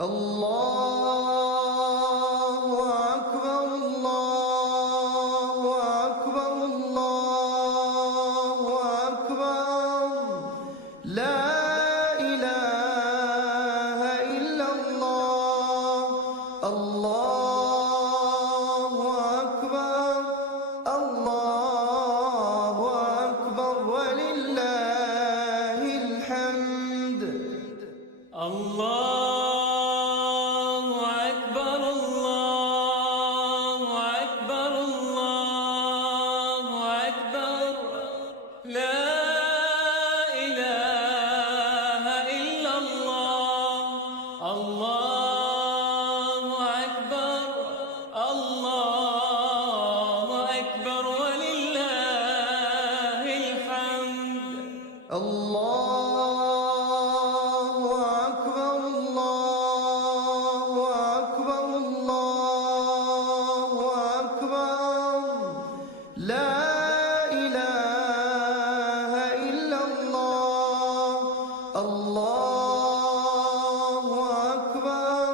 الله أكبر الله أكبر الله أكبر لا إله إلا الله الله أكبر الله أكبر ولله الحمد الله أكبر الله أكبر الله أكبر لا إله إلا الله الله أكبر الله أكبر ولله الحمد الله أكبر الله أكبر الله أكبر لا إله إلا الله الله أكبر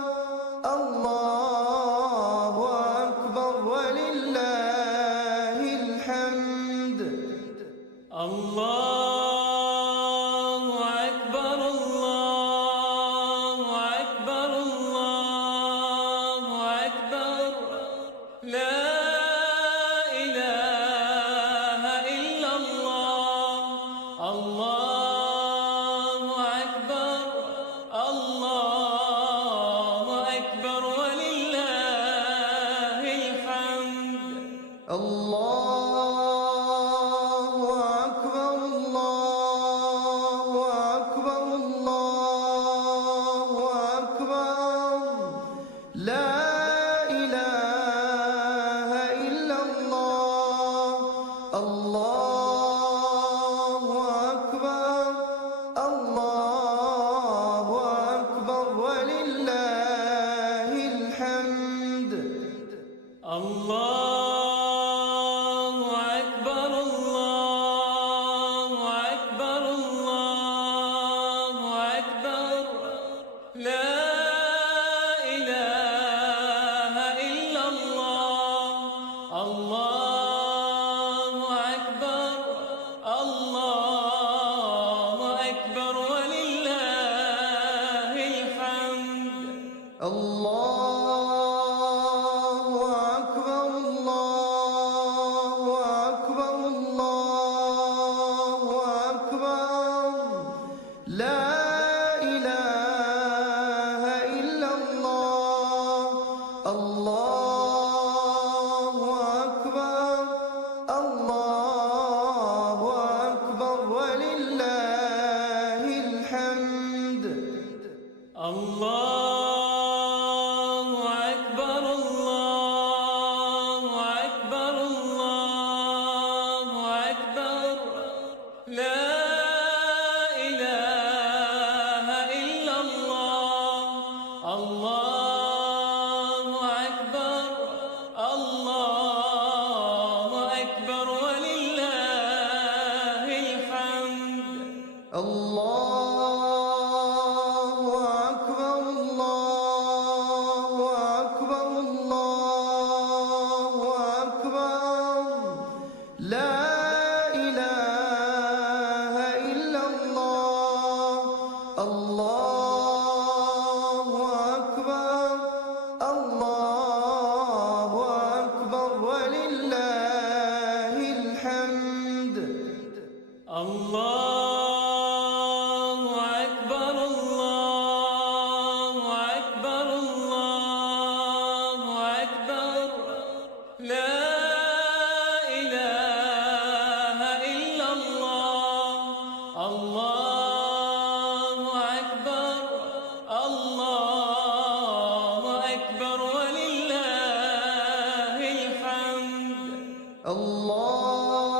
الله أكبر ولله الحمد الله أكبر الله أكبر الله أكبر لا إله إلا الله الله أكبر الله أكبر ولله الحمد الله أكبر الله أكبر الله أكبر لا إله إلا الله الله أكبر الله أكبر ولله الحمد الله أكبر الله أكبر الله أكبر لا إله إلا الله الله أكبر الله أكبر ولله الحمد الله أكبر الله أكبر الله أكبر لا إله إلا الله الله أكبر الله أكبر ولله الحمد الله أكبر الله أكبر الله أكبر لا إله إلا الله الله أكبر الله أكبر ولله الحمد الله أكبر الله أكبر الله أكبر لا إله إلا الله الله أكبر الله أكبر ولله الحمد الله أكبر الله أكبر الله أكبر لا إله إلا الله الله أكبر الله أكبر ولله الحمد الله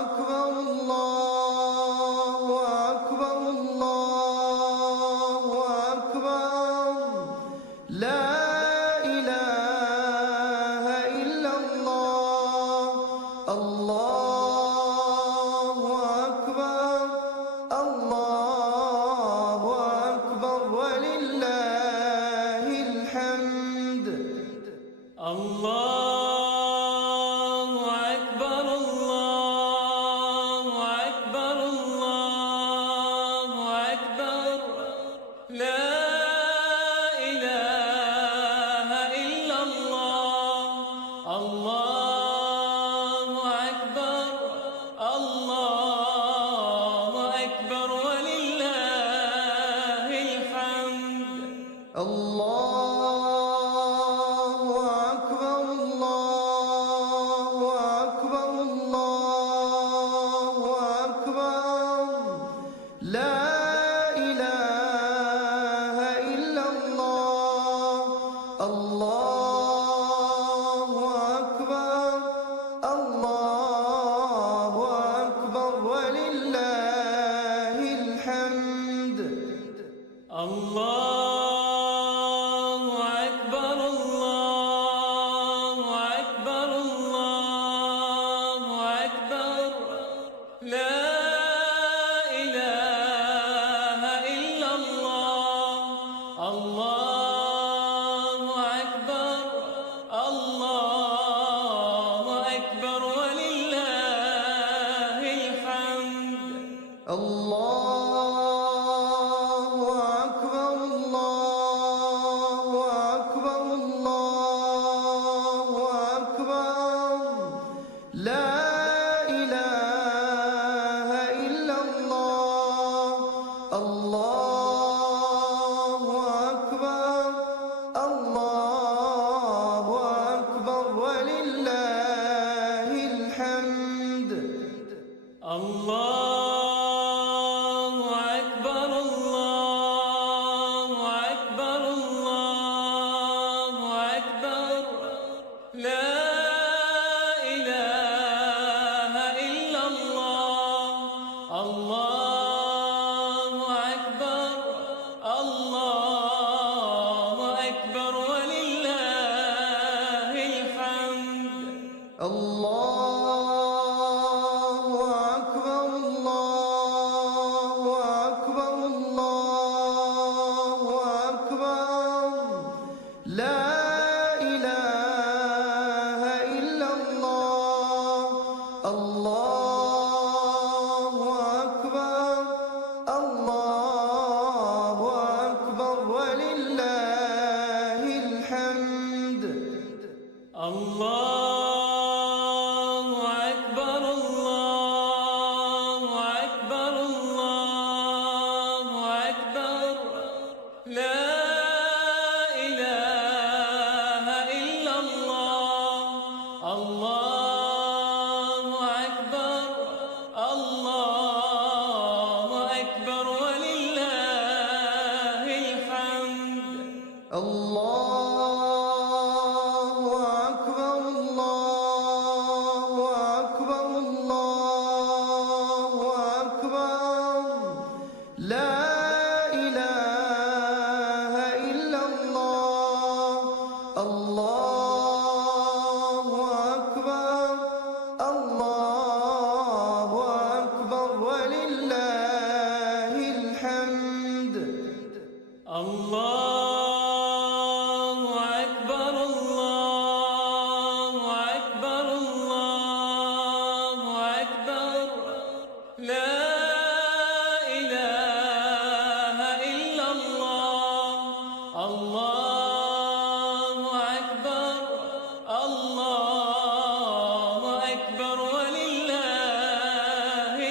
أكبر الله أكبر الله أكبر لا إله إلا الله الله أكبر الله أكبر ولله لا إله إلا الله. الله أكبر، الله أكبر ولله الحمد. الله أكبر الله أكبر الله أكبر لا إله إلا الله. الله أكبر الله أكبر ولله الحمد. الله أكبر، الله أكبر، الله أكبر. لا إله إلا الله. الله أكبر، الله أكبر ولله الحمد. الله أكبر الله أكبر الله أكبر لا إله إلا الله. الله أكبر الله أكبر ولله الحمد. الله أكبر، الله أكبر، الله أكبر. لا إله إلا الله. الله أكبر، الله أكبر ولله الحمد. الله أكبر الله أكبر الله أكبر لا إله إلا الله. الله أكبر الله أكبر ولله الحمد. الله أكبر، الله أكبر، الله أكبر. لا إله إلا الله. الله أكبر، الله أكبر ولله الحمد. الله أكبر الله أكبر الله أكبر لا إله إلا الله. الله أكبر الله أكبر ولله الحمد. الله أكبر، الله أكبر، الله أكبر. لا إله إلا الله. الله أكبر، الله أكبر ولله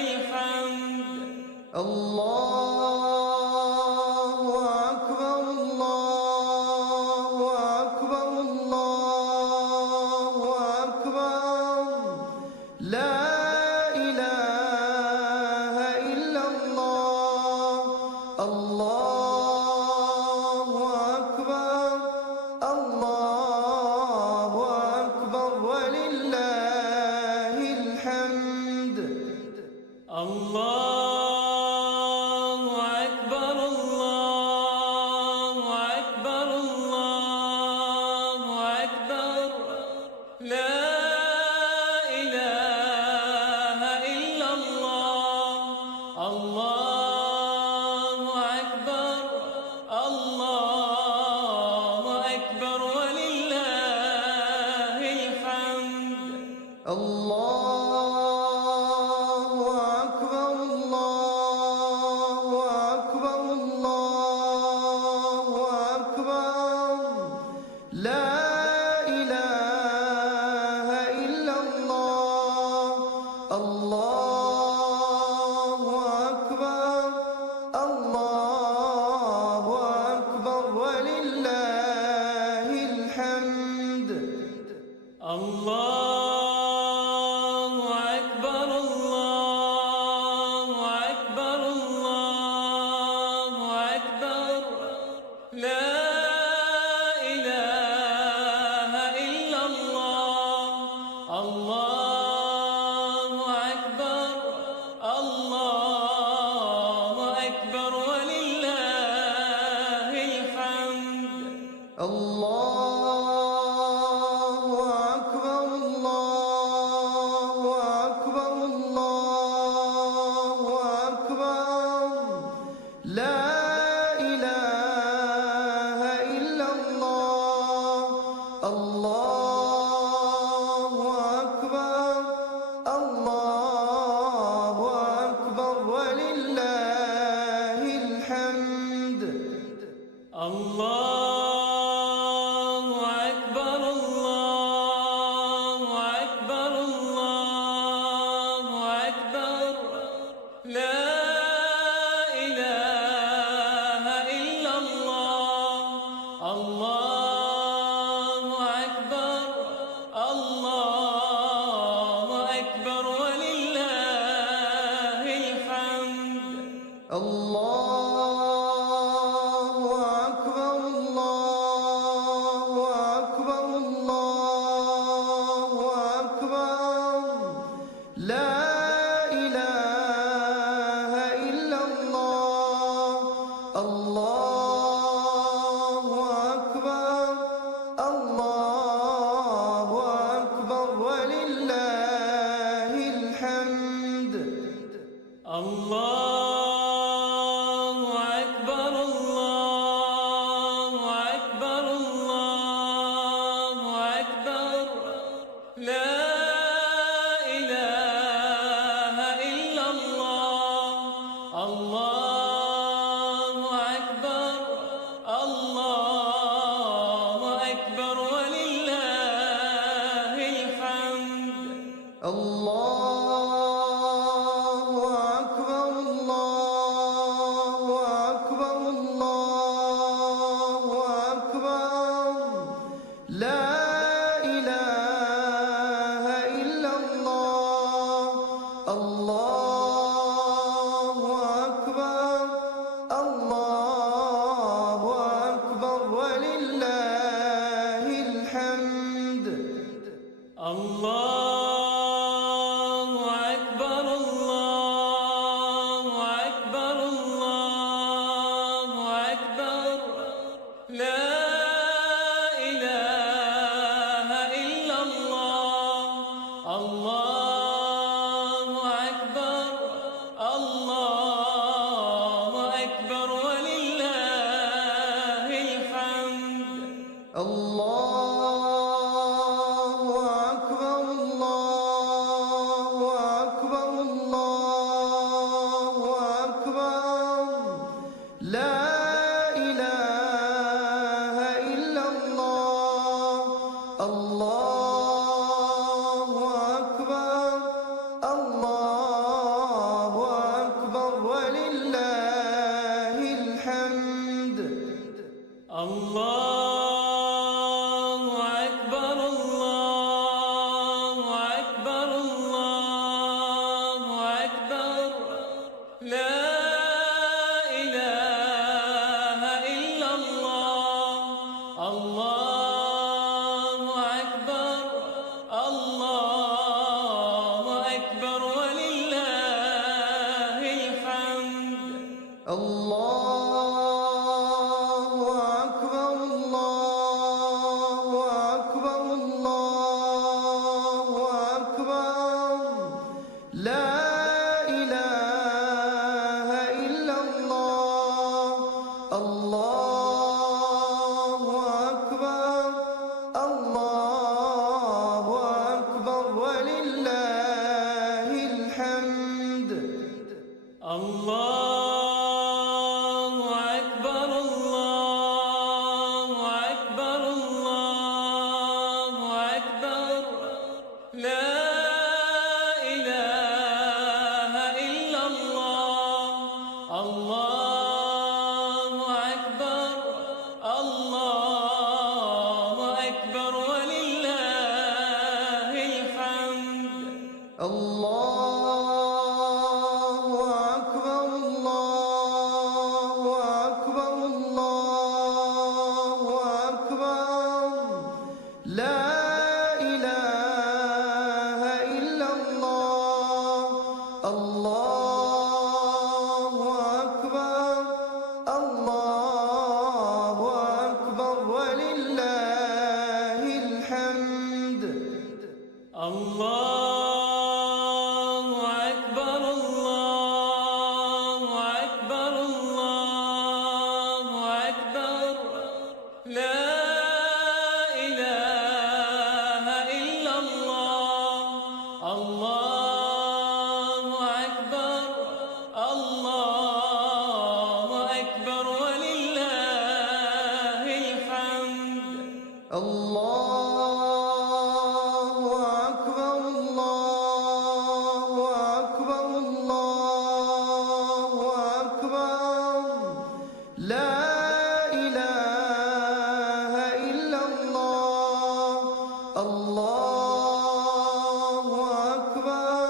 الحمد. الله أكبر الله أكبر الله أكبر لا إله إلا الله. الله أكبر لا إله إلا الله. الله أكبر، الله أكبر ولله الحمد. الله أكبر، الله أكبر، الله أكبر. لا إله إلا الله. الله أكبر، الله أكبر ولله الحمد. الله أكبر، الله أكبر، الله أكبر. لا إله إلا الله. الله أكبر، الله أكبر ولله الحمد. الله أكبر، الله أكبر، الله أكبر. لا إله إلا الله. الله أكبر، الله أكبر ولله الحمد. الله أكبر، الله أكبر، الله أكبر. لا إله إلا الله. الله أكبر، الله أكبر ولله الحمد. الله أكبر، الله أكبر، الله أكبر. لا إله إلا الله. الله أكبر، الله أكبر ولله الحمد. الله أكبر، الله أكبر، الله أكبر. لا إله إلا الله. الله أكبر، الله أكبر ولله الحمد. الله أكبر، الله أكبر، الله أكبر. لا إله إلا الله. الله أكبر، الله أكبر ولله الحمد. الله أكبر، الله أكبر، الله أكبر. لا إله إلا الله. الله أكبر، الله أكبر ولله الحمد. الله أكبر، الله أكبر الله أكبر الله أكبر لا إله إلا الله الله أكبر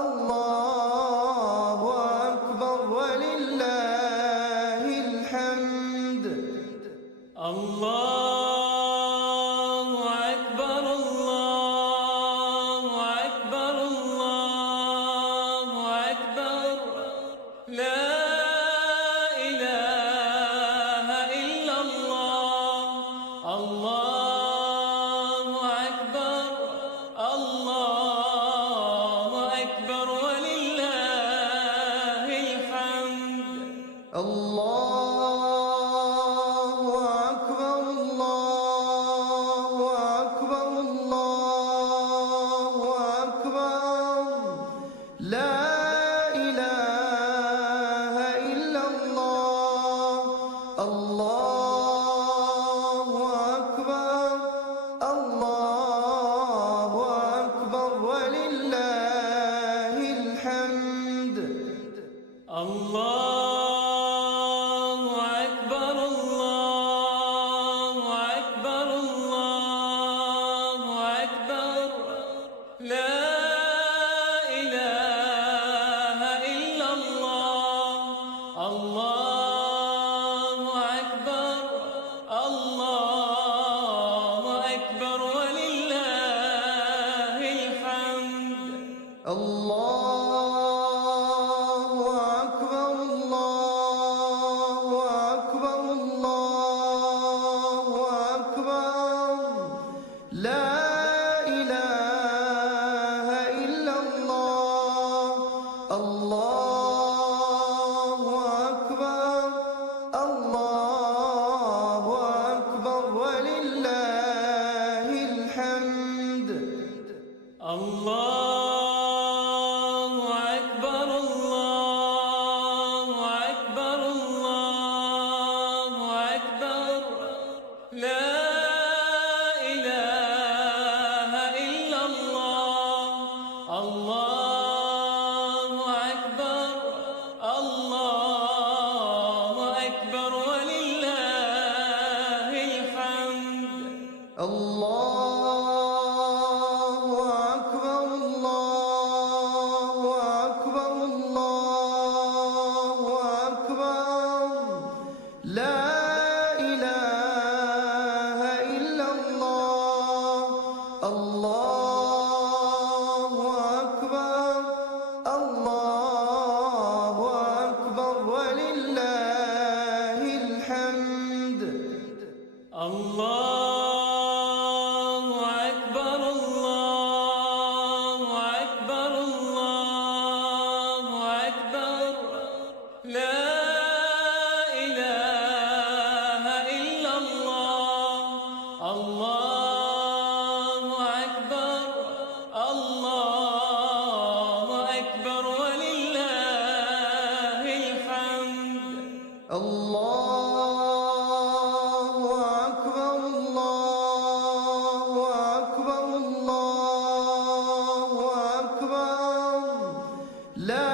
الله أكبر ولله الحمد الله أكبر الله أكبر الله أكبر لا إله إلا الله الله أكبر الله أكبر ولله الحمد الله أكبر الله أكبر الله أكبر لا إله إلا الله الله أكبر الله أكبر ولله الحمد الله أكبر الله أكبر الله أكبر لا إله إلا الله الله أكبر الله أكبر ولله الحمد الله أكبر الله أكبر الله أكبر لا إله إلا الله الله أكبر الله أكبر ولله الحمد الله أكبر الله أكبر الله أكبر لا إله إلا الله الله أكبر الله أكبر ولله الحمد الله أكبر الله أكبر الله أكبر لا إله إلا الله الله أكبر الله أكبر ولله الحمد الله أكبر الله أكبر الله أكبر لا إله إلا الله الله أكبر الله أكبر ولله الحمد الله أكبر الله أكبر الله أكبر لا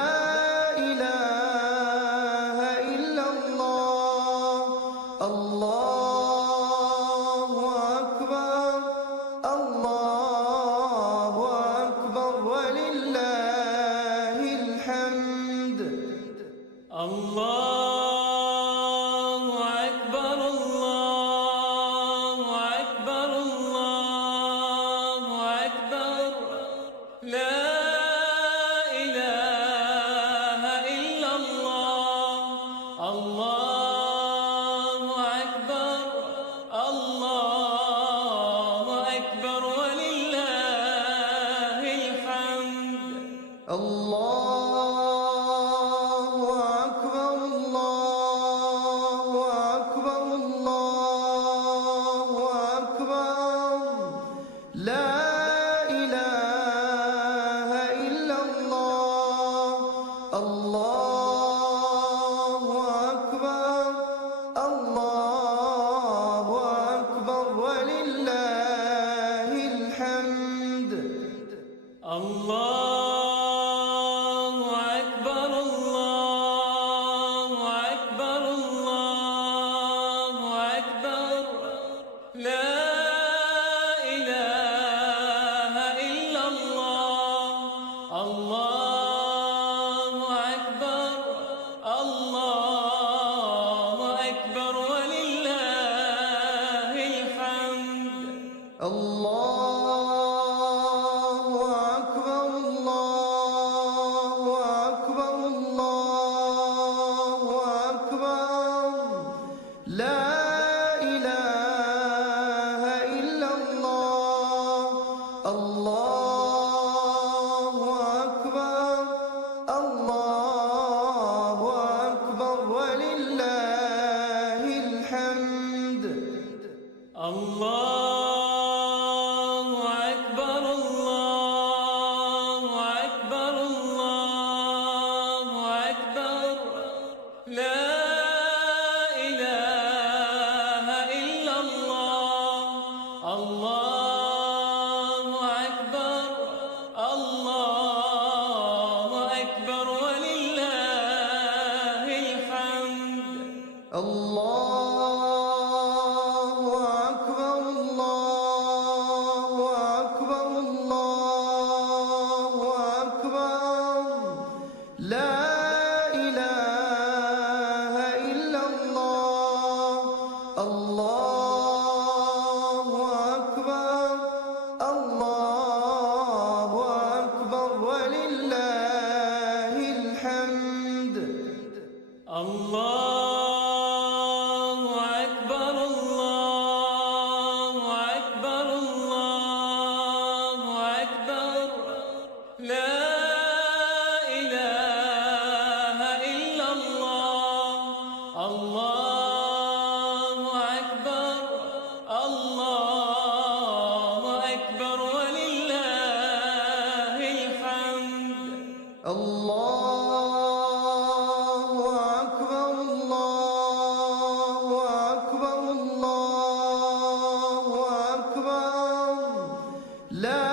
إله إلا الله الله أكبر الله أكبر ولله الحمد الله أكبر الله أكبر الله أكبر لا إله إلا الله الله أكبر الله أكبر الله أكبر الله أكبر لا إله إلا الله الله أكبر الله أكبر ولله الحمد الله أكبر الله أكبر الله أكبر لا إله إلا الله الله أكبر الله أكبر ولله الحمد الله أكبر الله أكبر الله أكبر لا إله إلا الله الله أكبر الله أكبر ولله الحمد الله أكبر الله أكبر الله أكبر لا إله إلا الله الله أكبر الله أكبر ولله الحمد الله أكبر الله أكبر الله أكبر لا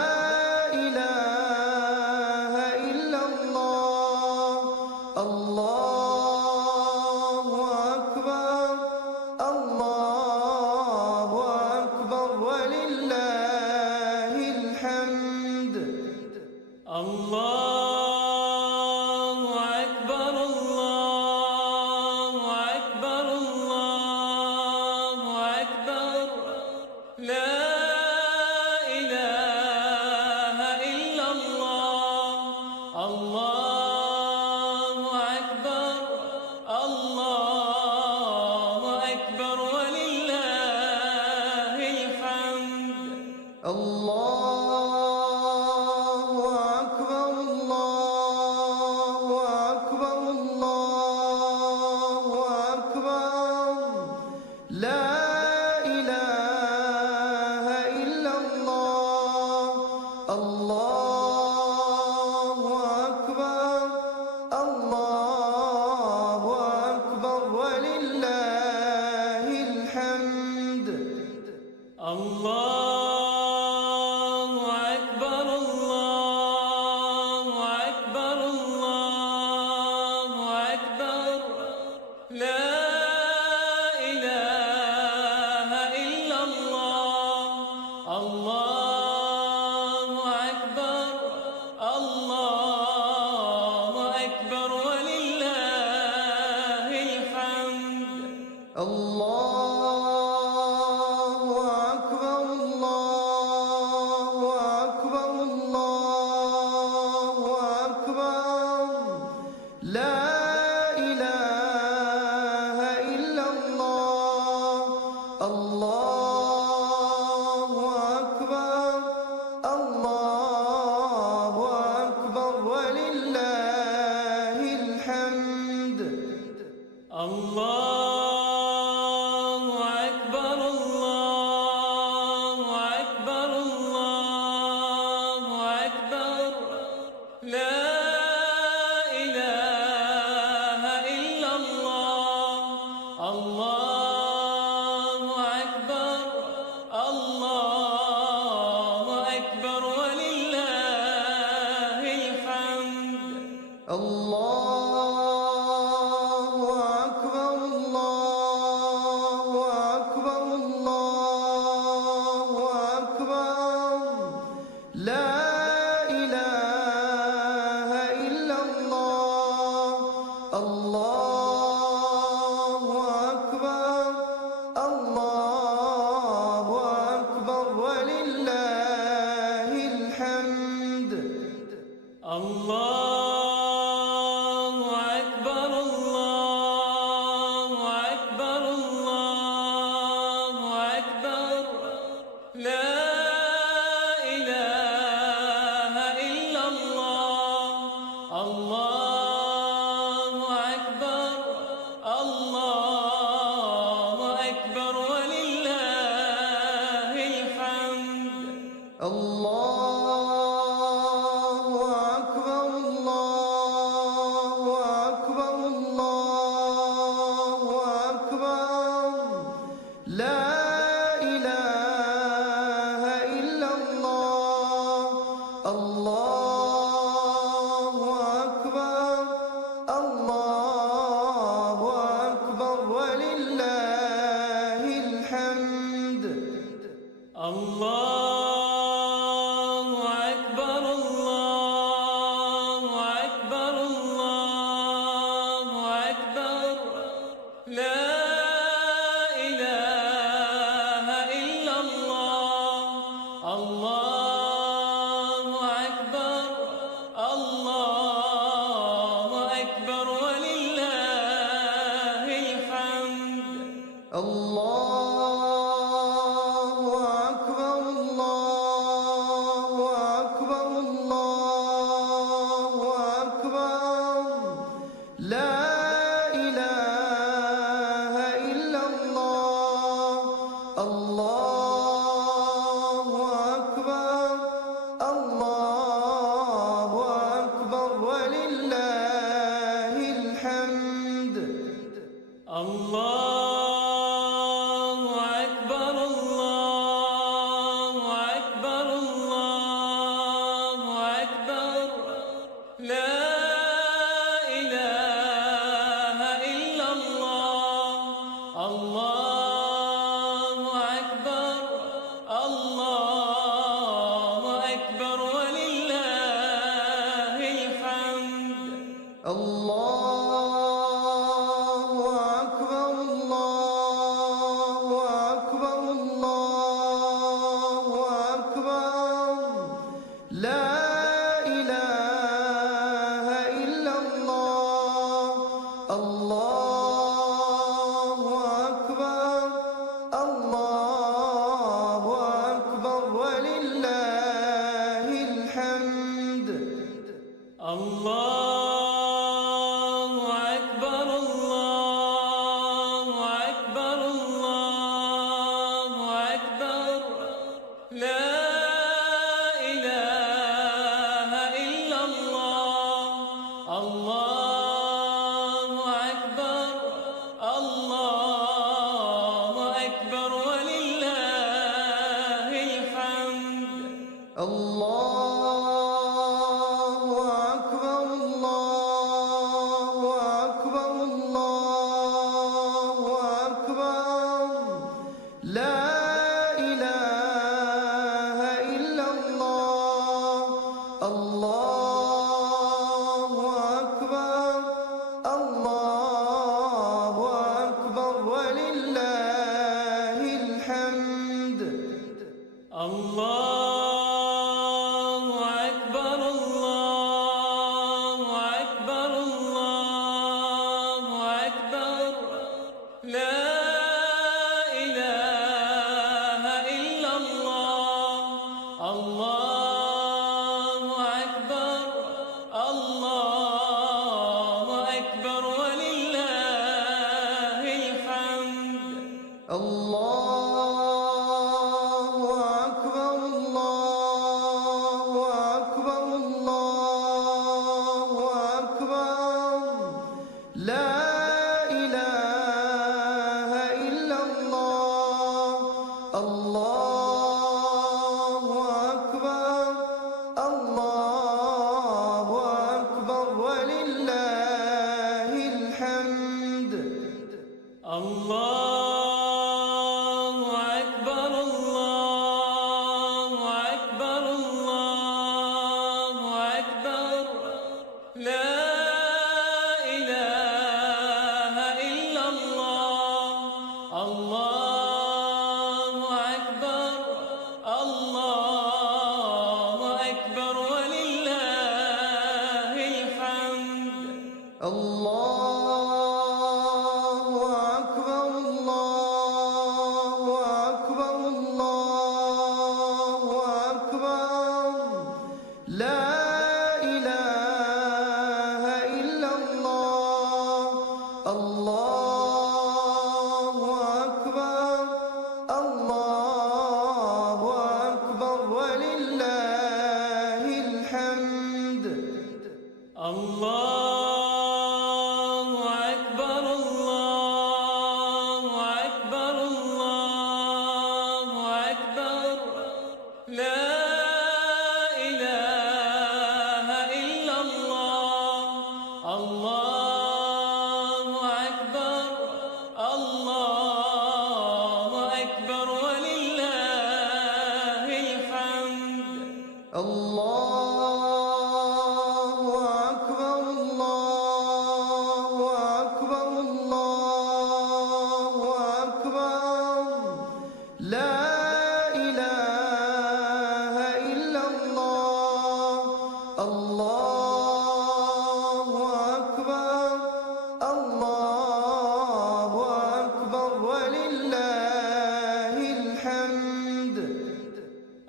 إله إلا الله الله أكبر الله أكبر ولله الحمد الله أكبر الله أكبر الله أكبر لا إله إلا الله الله أكبر الله أكبر ولله الحمد الله أكبر الله أكبر الله أكبر لا إله إلا الله الله أكبر الله أكبر ولله الحمد الله أكبر الله أكبر الله أكبر لا إله إلا الله الله أكبر الله أكبر ولله الحمد الله أكبر الله أكبر الله أكبر الله أكبر لا إله إلا الله الله أكبر الله أكبر ولله الحمد الله أكبر الله أكبر الله أكبر لا إله إلا الله الله أكبر الله أكبر ولله الحمد الله أكبر الله أكبر الله أكبر لا إله إلا الله الله أكبر الله أكبر ولله الحمد الله أكبر الله أكبر الله أكبر لا إله إلا الله الله أكبر الله أكبر ولله الحمد الله أكبر الله أكبر الله أكبر لا إله إلا الله الله أكبر الله أكبر ولله الحمد الله أكبر الله أكبر الله أكبر لا إله إلا الله الله أكبر الله أكبر ولله الحمد الله أكبر الله أكبر الله أكبر لا إله إلا الله الله أكبر الله أكبر ولله الحمد الله أكبر الله أكبر الله أكبر لا إله إلا الله الله أكبر الله أكبر ولله الحمد الله أكبر الله أكبر الله أكبر لا إله إلا الله الله أكبر الله أكبر ولله الحمد الله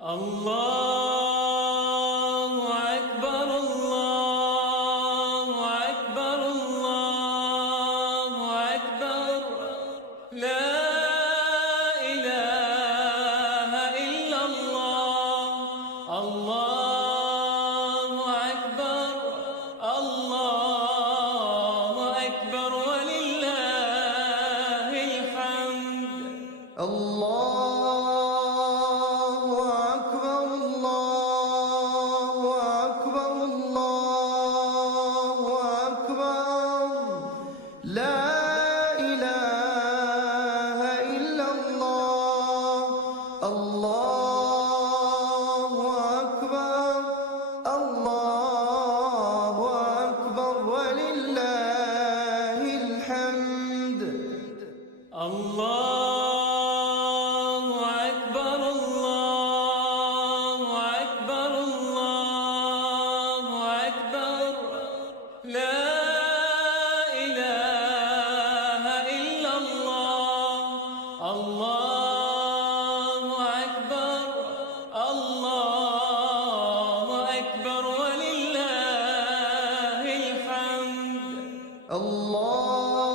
الله أكبر الله أكبر الله أكبر لا إله إلا الله الله أكبر الله أكبر ولله الحمد الله أكبر الله أكبر الله أكبر لا إله إلا الله الله أكبر الله أكبر ولله الحمد الله أكبر الله أكبر الله أكبر لا إله إلا الله الله أكبر الله أكبر ولله الحمد الله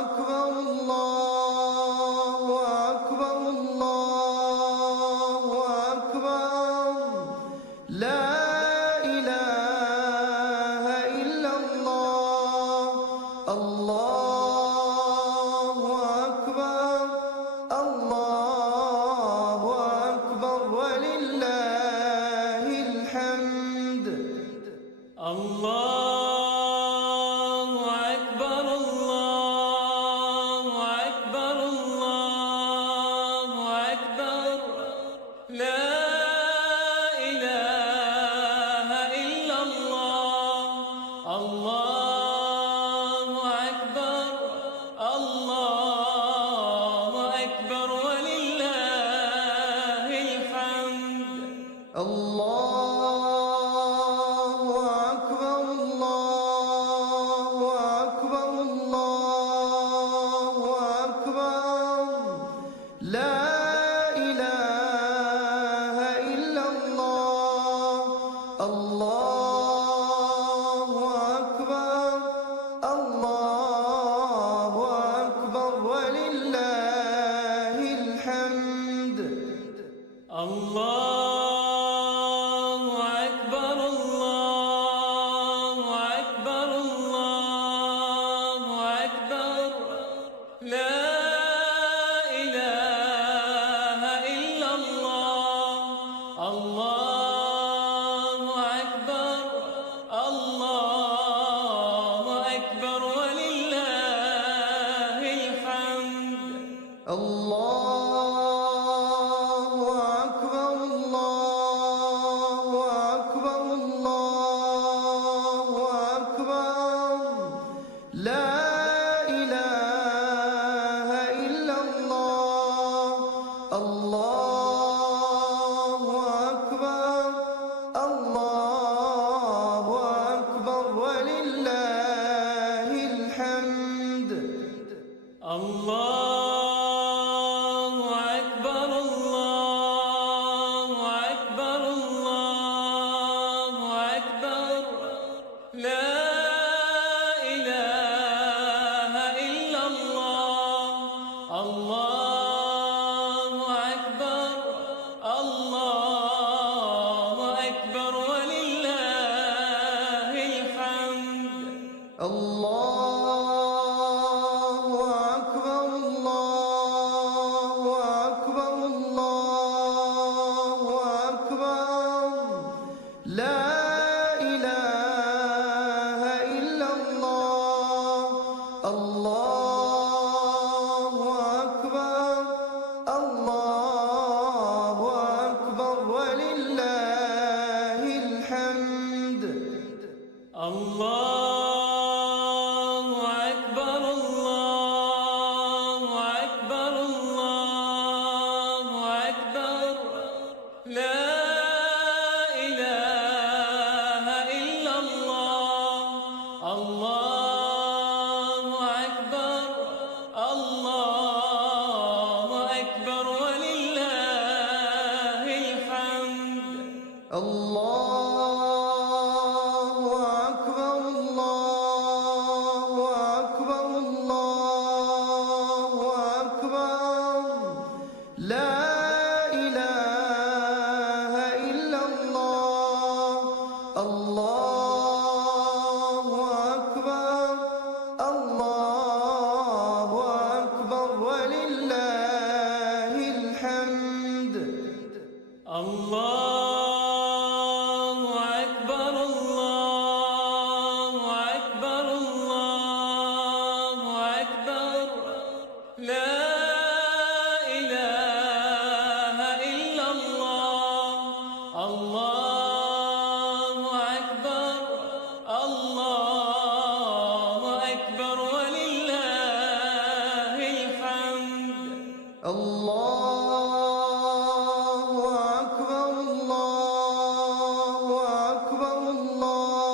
أكبر الله أكبر الله أكبر لا إله إلا الله الله أكبر الله أكبر ولله الحمد الله أكبر الله أكبر الله أكبر لا إله إلا الله الله أكبر الله أكبر ولله الحمد الله أكبر الله أكبر الله أكبر لا إله إلا الله الله أكبر الله أكبر ولله الحمد الله أكبر الله أكبر الله أكبر لا إله إلا الله الله أكبر الله أكبر ولله الحمد الله أكبر الله أكبر الله أكبر لا إله إلا الله الله أكبر الله أكبر ولله الحمد الله أكبر الله أكبر الله أكبر لا إله إلا الله الله أكبر الله أكبر ولله الحمد الله أكبر الله ولله الحمد. الله أكبر الله أكبر الله أكبر لا إله إلا الله. الله أكبر الله أكبر ولله الحمد. الله أكبر الله أكبر الله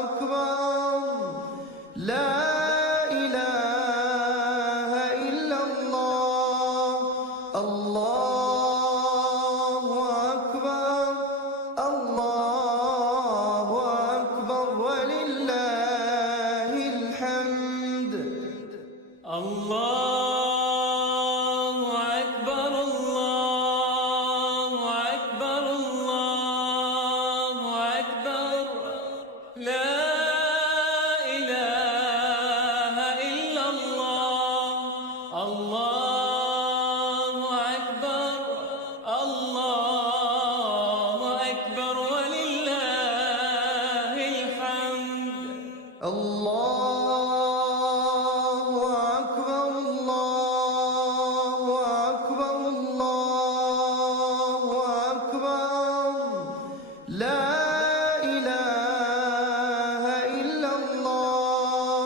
أكبر لا إله إلا الله. الله أكبر الله أكبر ولله الحمد. الله أكبر الله أكبر الله أكبر لا إله إلا الله. الله أكبر الله أكبر ولله الحمد. الله أكبر الله أكبر الله أكبر لا إله إلا الله.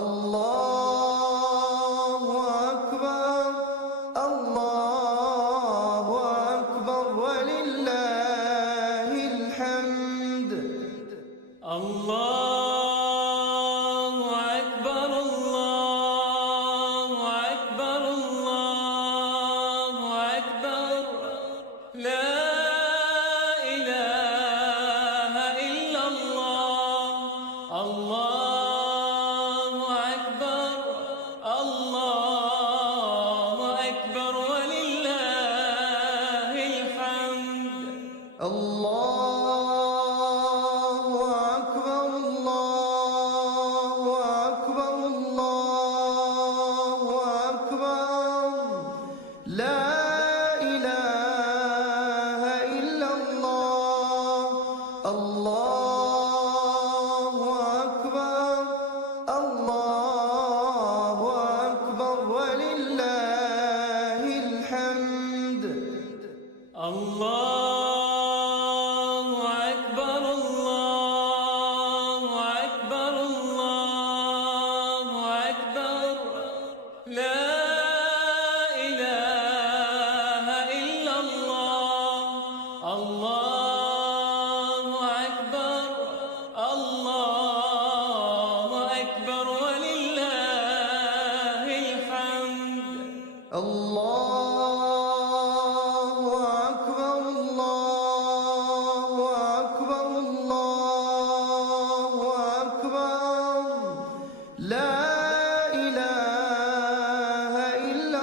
الله أكبر الله أكبر ولله الحمد. الله أكبر الله أكبر الله أكبر لا إله إلا الله. الله أكبر الله أكبر ولله الحمد. الله أكبر الله أكبر الله أكبر لا إله إلا الله. الله أكبر الله أكبر ولله الحمد. الله أكبر الله أكبر الله أكبر لا إله إلا الله. الله أكبر الله أكبر ولله الحمد. الله أكبر الله أكبر الله أكبر لا إله إلا الله. الله أكبر الله أكبر ولله الحمد. الله أكبر الله أكبر الله أكبر لا إله إلا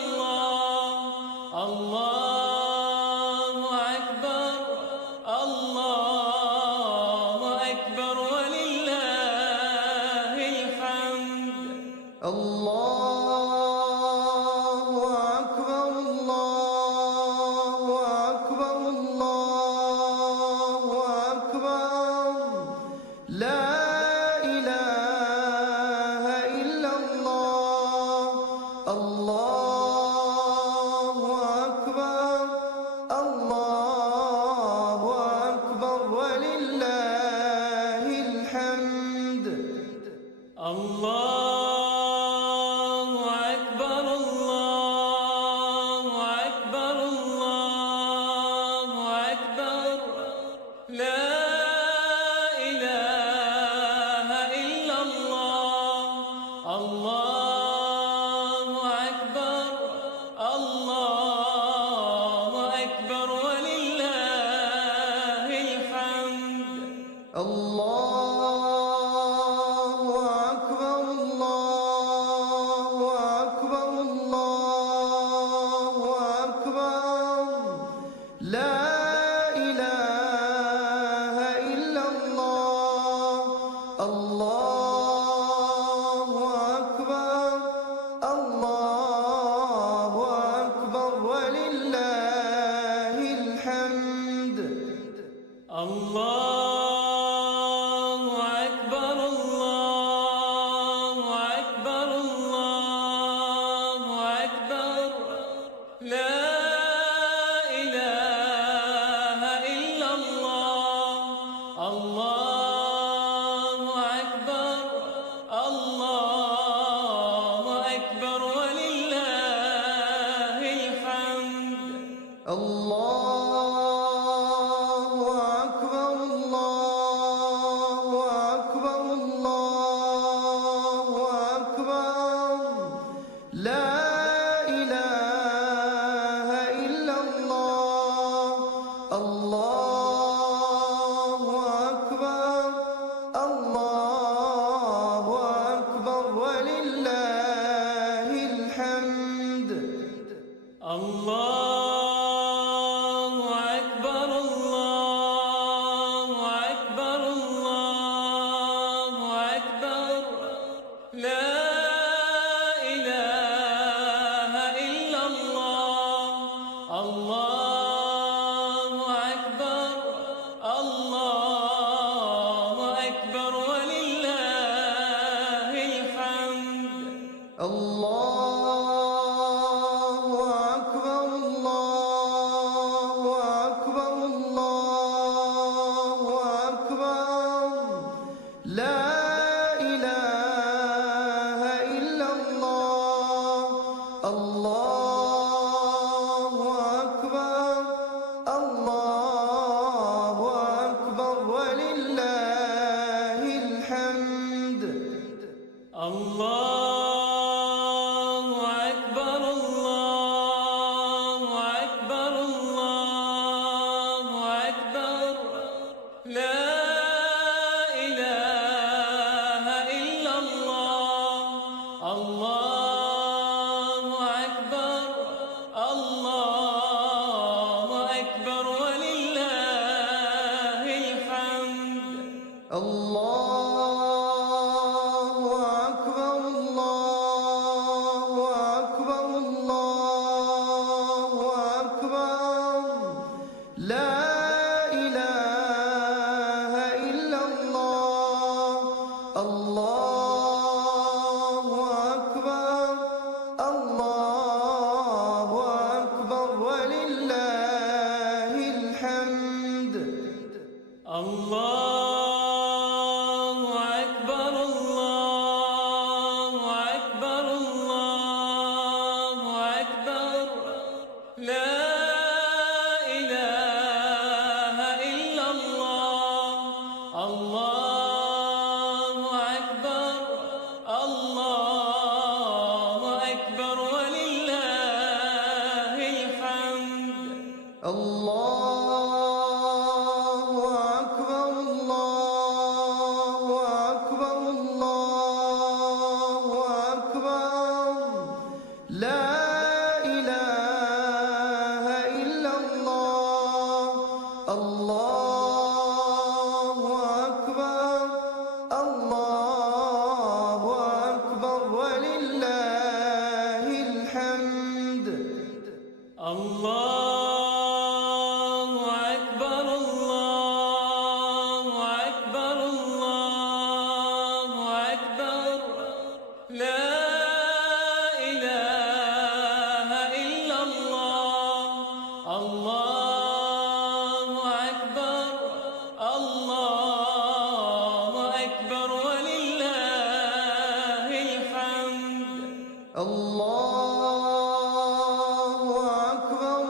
الله. الله أكبر الله أكبر ولله الحمد. الله أكبر الله أكبر الله أكبر لا إله إلا الله. الله أكبر لا إله إلا الله. الله أكبر، الله أكبر ولله الحمد. الله أكبر، الله أكبر، الله أكبر. لا إله إلا الله. الله أكبر، الله أكبر ولله الحمد. الله أكبر، الله أكبر، الله أكبر. لا إله إلا الله. الله أكبر، الله أكبر ولله الحمد. الله أكبر، الله أكبر، الله أكبر. لا إله إلا الله. الله أكبر، الله أكبر ولله الحمد. الله أكبر، الله أكبر، الله أكبر. لا إله إلا الله. الله أكبر، الله أكبر ولله الحمد. الله أكبر، الله أكبر، الله أكبر. لا إله إلا الله. الله أكبر، الله أكبر ولله الحمد. الله أكبر، الله أكبر، الله أكبر. لا إله إلا الله. الله أكبر، الله أكبر ولله الحمد. الله أكبر، الله أكبر، الله أكبر. لا إله إلا الله. الله أكبر، الله أكبر ولله الحمد. الله أكبر، الله أكبر، الله أكبر. لا إله إلا الله. الله أكبر، الله أكبر ولله الحمد. الله أكبر،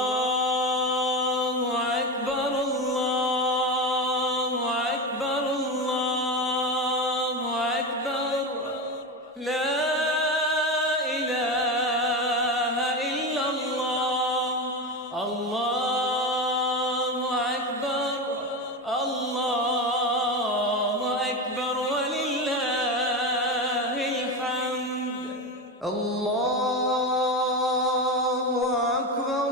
الله أكبر الله أكبر الله أكبر لا إله إلا الله الله أكبر الله أكبر ولله الحمد الله أكبر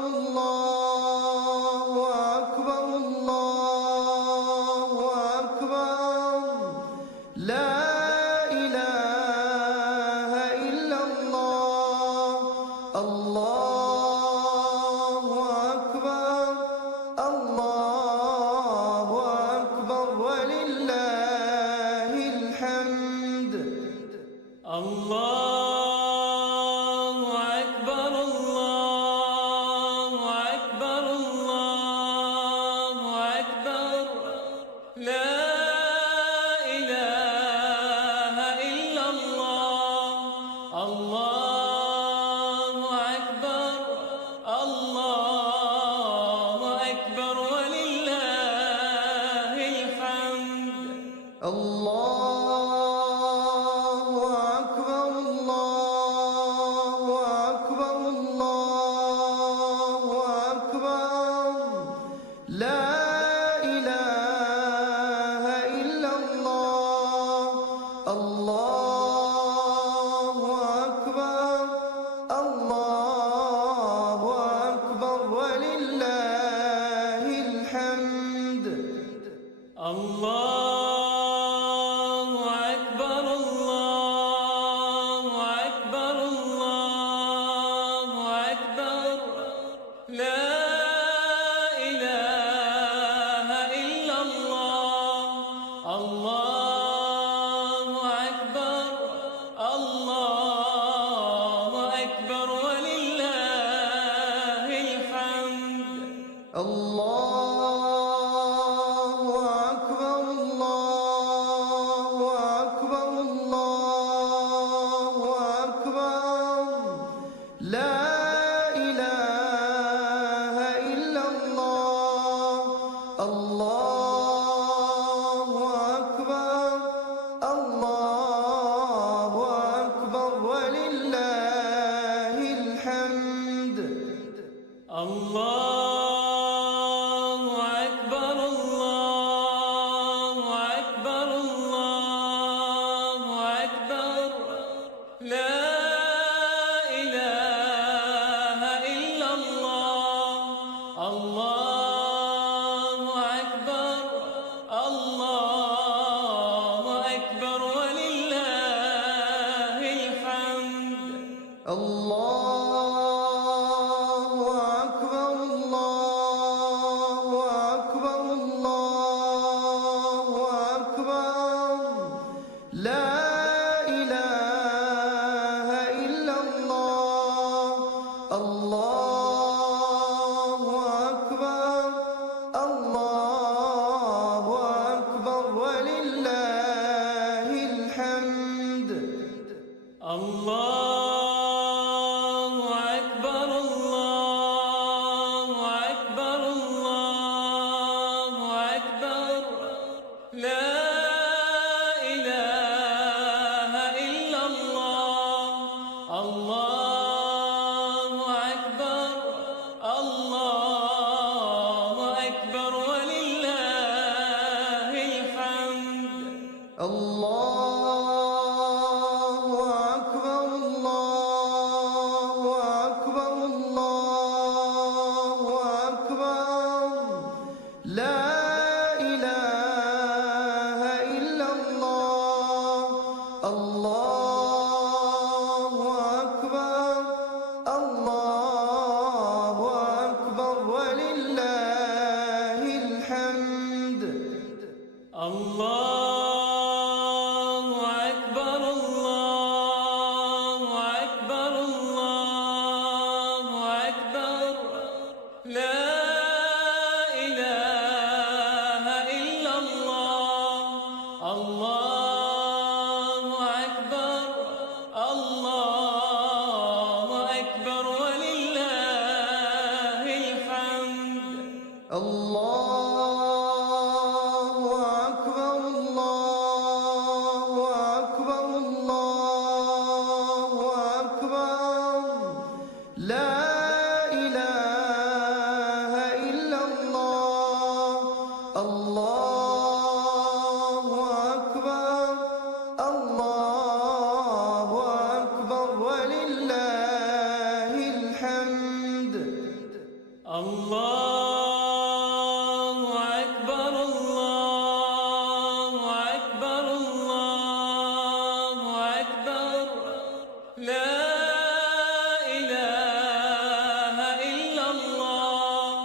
الله أكبر الله أكبر لا إله إلا الله الله أكبر الله أكبر ولله الحمد الله أكبر الله أكبر الله أكبر لا إله إلا الله الله أكبر الله أكبر ولله الحمد الله أكبر الله أكبر الله أكبر لا إله إلا الله الله أكبر الله أكبر ولله الحمد الله أكبر الله أكبر الله أكبر لا إله إلا الله الله أكبر الله أكبر ولله الحمد الله أكبر الله أكبر الله أكبر لا إله إلا الله الله أكبر الله أكبر ولله الحمد الله أكبر الله أكبر الله أكبر لا إله إلا الله الله أكبر الله أكبر ولله الحمد الله أكبر الله أكبر الله أكبر لا إله إلا الله الله أكبر الله أكبر ولله الحمد الله أكبر الله أكبر الله أكبر لا إله إلا الله الله أكبر الله أكبر الله أكبر الله أكبر لا إله إلا الله الله أكبر الله أكبر ولله الحمد الله أكبر الله أكبر الله أكبر لا إله إلا الله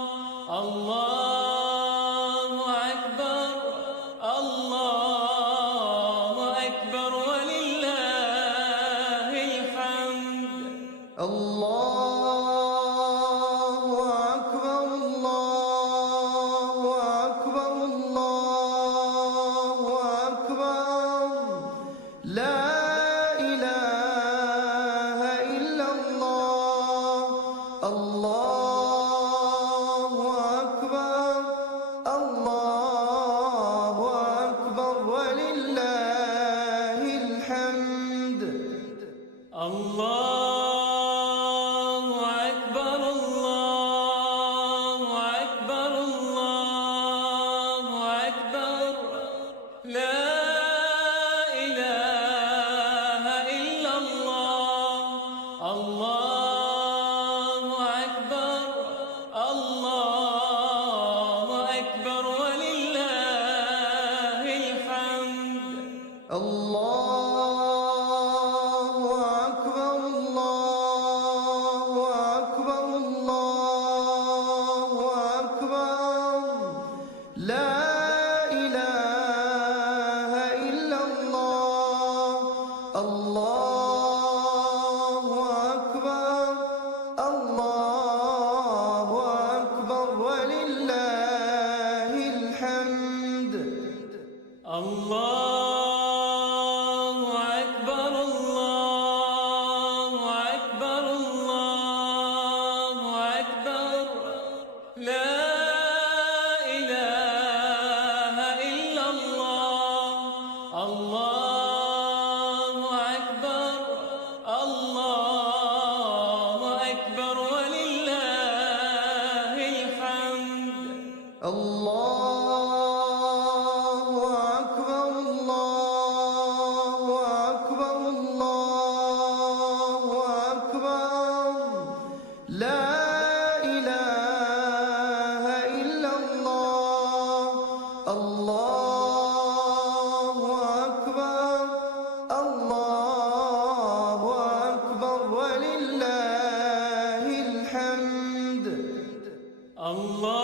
الله أكبر الله أكبر ولله الحمد الله أكبر الله أكبر الله أكبر لا إله إلا الله الله أكبر الله أكبر ولله الحمد الله أكبر الله أكبر الله أكبر لا إله إلا الله الله أكبر الله أكبر ولله الحمد الله أكبر الله أكبر الله أكبر لا إله إلا الله الله أكبر الله أكبر ولله الحمد الله أكبر الله أكبر الله أكبر لا إله إلا الله الله أكبر الله أكبر ولله الحمد الله أكبر الله أكبر الله أكبر لا إله إلا الله الله أكبر الله أكبر ولله الحمد الله